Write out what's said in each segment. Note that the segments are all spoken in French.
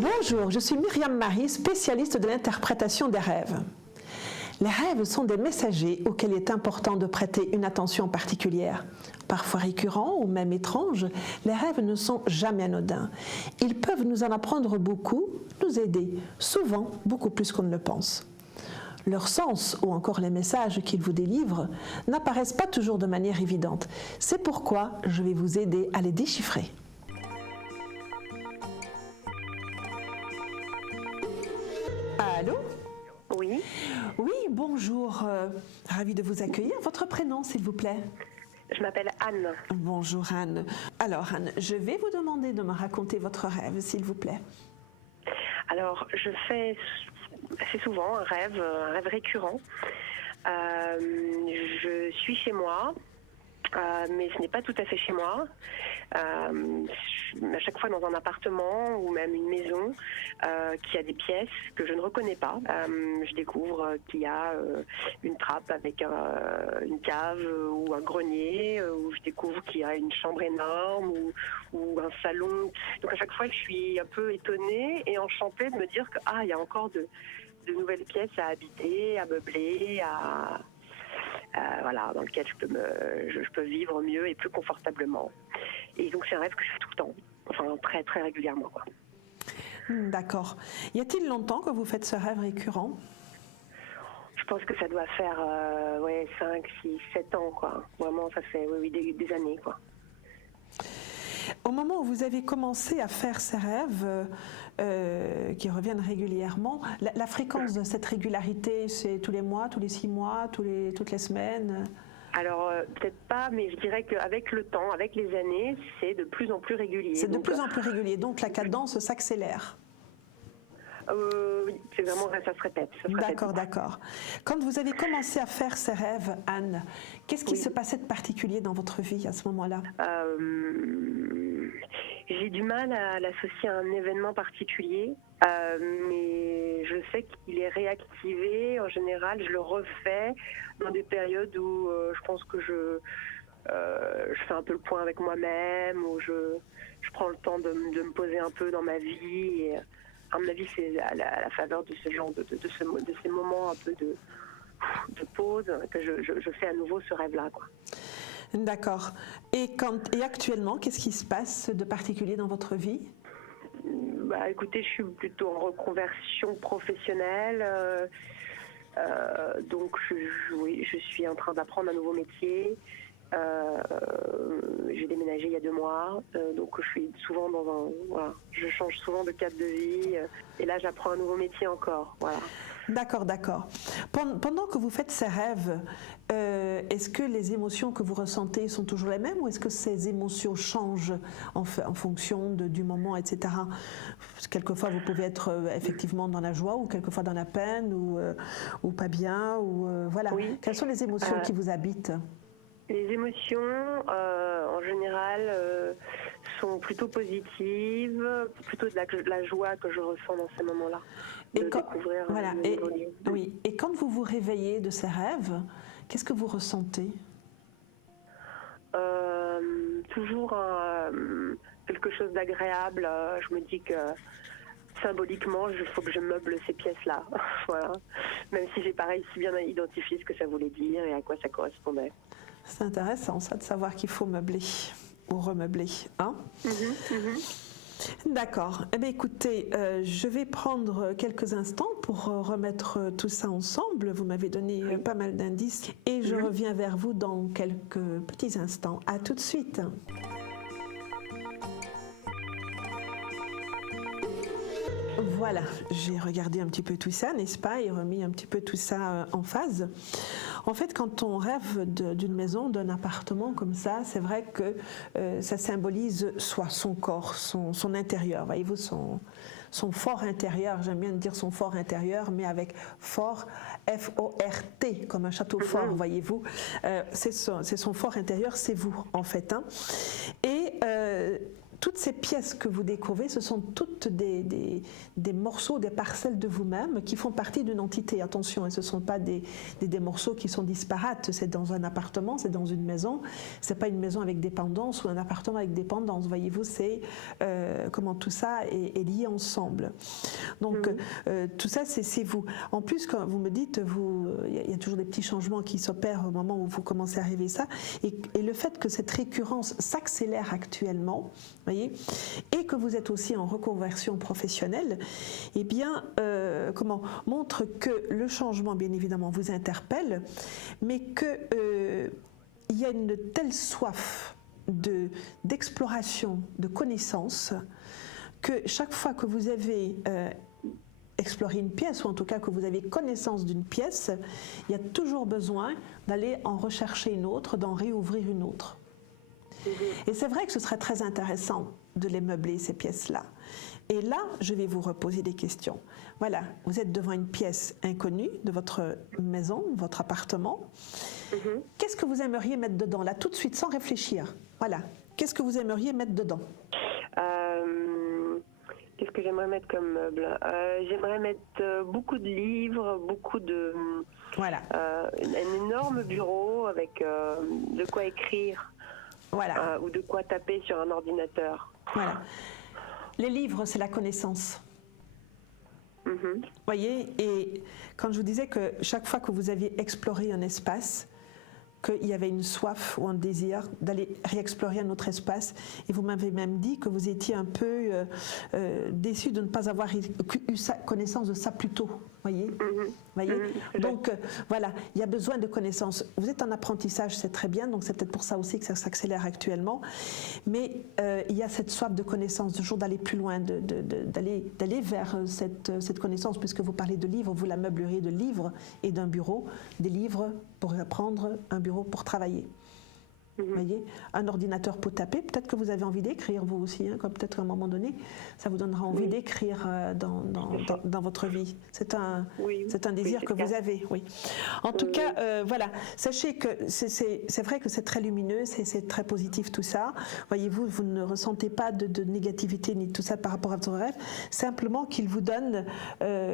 Bonjour, je suis Myriam Marie, spécialiste de l'interprétation des rêves. Les rêves sont des messagers auxquels il est important de prêter une attention particulière. Parfois récurrents ou même étranges, les rêves ne sont jamais anodins. Ils peuvent nous en apprendre beaucoup, nous aider, souvent beaucoup plus qu'on ne le pense. Leur sens ou encore les messages qu'ils vous délivrent n'apparaissent pas toujours de manière évidente. C'est pourquoi je vais vous aider à les déchiffrer. Allô? Oui. Oui, bonjour. Ravie de vous accueillir. Votre prénom, s'il vous plaît? Je m'appelle Anne. Bonjour Anne. Alors Anne, je vais vous demander de me raconter votre rêve, s'il vous plaît. Alors, je fais assez souvent un rêve récurrent. Je suis chez moi, mais ce n'est pas tout à fait chez moi. À chaque fois dans un appartement ou même une maison qui a des pièces que je ne reconnais pas. Je découvre qu'il y a une trappe avec une cave ou un grenier, ou je découvre qu'il y a une chambre énorme ou un salon. Donc à chaque fois, je suis un peu étonnée et enchantée de me dire que il y a encore de nouvelles pièces à habiter, à meubler, voilà, dans lequel je peux vivre mieux et plus confortablement. Et donc c'est un rêve que je fais tout le temps, enfin très très régulièrement, quoi. D'accord. Y a-t-il longtemps que vous faites ce rêve récurrent? Je pense que ça doit faire 5, 6, 7 ans, quoi. Vraiment, ça fait des années, quoi. Au moment où vous avez commencé à faire ces rêves qui reviennent régulièrement, la fréquence de cette régularité, c'est tous les mois, tous les 6 mois, toutes les semaines? Alors, peut-être pas, mais je dirais qu'avec le temps, avec les années, c'est de plus en plus régulier. C'est de plus en plus régulier, donc la cadence s'accélère. Oui, c'est vraiment, ça se répète. D'accord, d'accord. Quand vous avez commencé à faire ces rêves, Anne, qu'est-ce qui se passait de particulier dans votre vie à ce moment-là? J'ai du mal à l'associer à un événement particulier, mais je sais qu'il est réactivé. En général, je le refais dans des périodes où je pense que je fais un peu le point avec moi-même, où je prends le temps de me poser un peu dans ma vie. Et, à mon avis, c'est à la faveur de ce genre de ces moments un peu de pause que je fais à nouveau ce rêve-là, quoi. D'accord. Et actuellement, qu'est-ce qui se passe de particulier dans votre vie? Écoutez, je suis plutôt en reconversion professionnelle. Donc, je suis en train d'apprendre un nouveau métier. J'ai déménagé il y a 2 mois, donc je suis souvent je change souvent de cadre de vie, et là j'apprends un nouveau métier encore, voilà. D'accord, d'accord. Pendant que vous faites ces rêves, est-ce que les émotions que vous ressentez sont toujours les mêmes, ou est-ce que ces émotions changent en fonction du moment, etc. Quelquefois vous pouvez être effectivement dans la joie, ou quelquefois dans la peine, ou pas bien, ou voilà. Oui. Quelles sont les émotions qui vous habitent? Les émotions, en général, sont plutôt positives, plutôt de la joie que je ressens dans ces moments-là. Découvrir oui. Et quand vous vous réveillez de ces rêves, qu'est-ce que vous ressentez? Toujours quelque chose d'agréable. Je me dis que symboliquement, il faut que je meuble ces pièces-là. Voilà. Même si j'ai pas réussi bien à identifier ce que ça voulait dire et à quoi ça correspondait. C'est intéressant, ça, de savoir qu'il faut meubler ou remeubler, hein? D'accord. Eh bien, écoutez, je vais prendre quelques instants pour remettre tout ça ensemble. Vous m'avez donné pas mal d'indices et je reviens vers vous dans quelques petits instants. À tout de suite. Voilà, j'ai regardé un petit peu tout ça, n'est-ce pas, et remis un petit peu tout ça en phase. En fait, quand on rêve d'une maison, d'un appartement comme ça, c'est vrai que ça symbolise soit son corps, son intérieur, voyez-vous, son fort intérieur. J'aime bien dire son fort intérieur, mais avec fort, F-O-R-T, comme un château fort, voyez-vous. C'est son fort intérieur, c'est vous, en fait, hein. Et toutes ces pièces que vous découvrez, ce sont toutes des morceaux, des parcelles de vous-même qui font partie d'une entité. Attention, et ce ne sont pas des morceaux qui sont disparates. C'est dans un appartement, c'est dans une maison. Ce n'est pas une maison avec dépendance ou un appartement avec dépendance. Voyez-vous, c'est comment tout ça est lié ensemble. Donc, tout ça, c'est vous. En plus, quand vous me dites, il y a toujours des petits changements qui s'opèrent au moment où vous commencez à rêver ça. Et le fait que cette récurrence s'accélère actuellement, voyez, et que vous êtes aussi en reconversion professionnelle, eh bien, montre que le changement, bien évidemment, vous interpelle, mais que il y a une telle soif d'exploration, de connaissances, que chaque fois que vous avez exploré une pièce, ou en tout cas que vous avez connaissance d'une pièce, il y a toujours besoin d'aller en rechercher une autre, d'en réouvrir une autre. Et c'est vrai que ce serait très intéressant de les meubler, ces pièces-là. Et là, je vais vous reposer des questions. Voilà, vous êtes devant une pièce inconnue de votre maison, votre appartement. Qu'est-ce que vous aimeriez mettre dedans, là, tout de suite, sans réfléchir? Voilà, qu'est-ce que vous aimeriez mettre dedans? Qu'est-ce que j'aimerais mettre comme meuble? J'aimerais mettre beaucoup de livres, beaucoup de... Voilà. Un énorme bureau avec de quoi écrire. Voilà. Ou de quoi taper sur un ordinateur. Voilà. Les livres, c'est la connaissance. Voyez, et quand je vous disais que chaque fois que vous aviez exploré un espace, qu'il y avait une soif ou un désir d'aller réexplorer un autre espace, et vous m'avez même dit que vous étiez un peu déçu de ne pas avoir eu connaissance de ça plus tôt. Voyez, donc voilà, il y a besoin de connaissances. Vous êtes en apprentissage, c'est très bien, donc c'est peut-être pour ça aussi que ça s'accélère actuellement, mais il y a cette soif de connaissances, toujours d'aller plus loin, d'aller vers cette connaissance, puisque vous parlez de livres, vous la meublerez de livres et d'un bureau, des livres pour apprendre, un bureau pour travailler. Voyez, un ordinateur pour taper, peut-être que vous avez envie d'écrire vous aussi, comme peut-être qu'à un moment donné, ça vous donnera envie d'écrire dans votre vie. C'est un désir que vous avez, oui. En tout cas, voilà, sachez que c'est vrai que c'est très lumineux, c'est très positif tout ça. Voyez-vous, vous ne ressentez pas de négativité ni tout ça par rapport à votre rêve, simplement qu'il vous donne,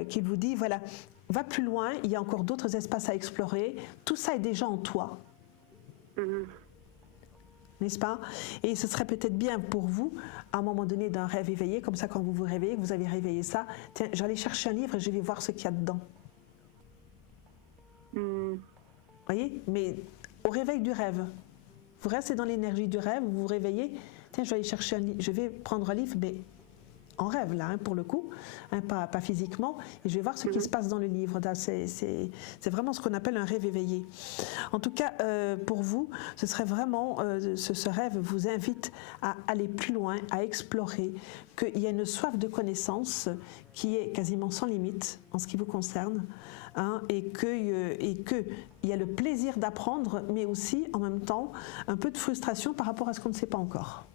qu'il vous dit, voilà, va plus loin, il y a encore d'autres espaces à explorer, tout ça est déjà en toi. N'est-ce pas? Et ce serait peut-être bien pour vous, à un moment donné d'un rêve éveillé, comme ça quand vous vous réveillez, vous avez réveillé ça, tiens, j'allais chercher un livre et je vais voir ce qu'il y a dedans. Voyez? Mais au réveil du rêve, vous restez dans l'énergie du rêve, vous vous réveillez, tiens, je vais aller chercher un livre, je vais prendre un livre, mais en rêve là, pour le coup, pas physiquement, et je vais voir ce qui se passe dans le livre. C'est vraiment ce qu'on appelle un rêve éveillé. En tout cas, pour vous, ce serait vraiment, ce rêve vous invite à aller plus loin, à explorer, qu'il y a une soif de connaissance qui est quasiment sans limite en ce qui vous concerne, et qu'il y a le plaisir d'apprendre, mais aussi, en même temps, un peu de frustration par rapport à ce qu'on ne sait pas encore.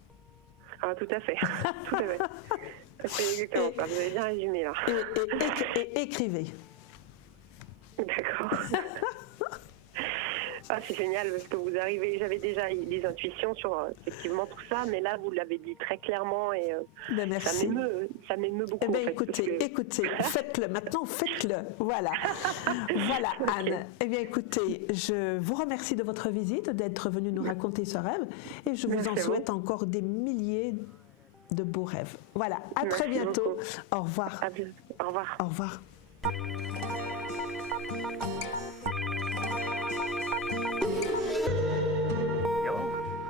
Ah, tout à fait. Tout à fait. C'est exactement ça, vous avez bien résumé là. Et écrivez. D'accord. Ah, c'est génial parce que vous arrivez, j'avais déjà des intuitions sur effectivement tout ça, mais là vous l'avez dit très clairement et ça m'émeut beaucoup. Eh bien, écoutez, faites-le maintenant, faites-le. Voilà. Voilà, Anne. Eh bien, écoutez, je vous remercie de votre visite, d'être venue nous raconter ce rêve et je vous en souhaite encore des milliers de beaux rêves. Voilà, à très bientôt. Au revoir. Au revoir. Au revoir.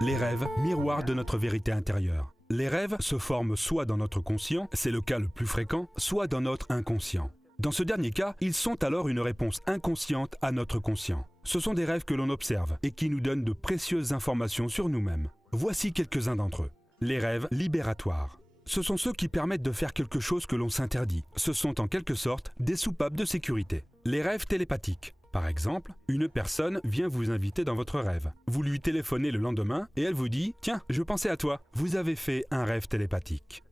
Les rêves, miroir de notre vérité intérieure. Les rêves se forment soit dans notre conscient, c'est le cas le plus fréquent, soit dans notre inconscient. Dans ce dernier cas, ils sont alors une réponse inconsciente à notre conscient. Ce sont des rêves que l'on observe et qui nous donnent de précieuses informations sur nous-mêmes. Voici quelques-uns d'entre eux. Les rêves libératoires. Ce sont ceux qui permettent de faire quelque chose que l'on s'interdit. Ce sont en quelque sorte des soupapes de sécurité. Les rêves télépathiques. Par exemple, une personne vient vous inviter dans votre rêve. Vous lui téléphonez le lendemain et elle vous dit « Tiens, je pensais à toi, vous avez fait un rêve télépathique ».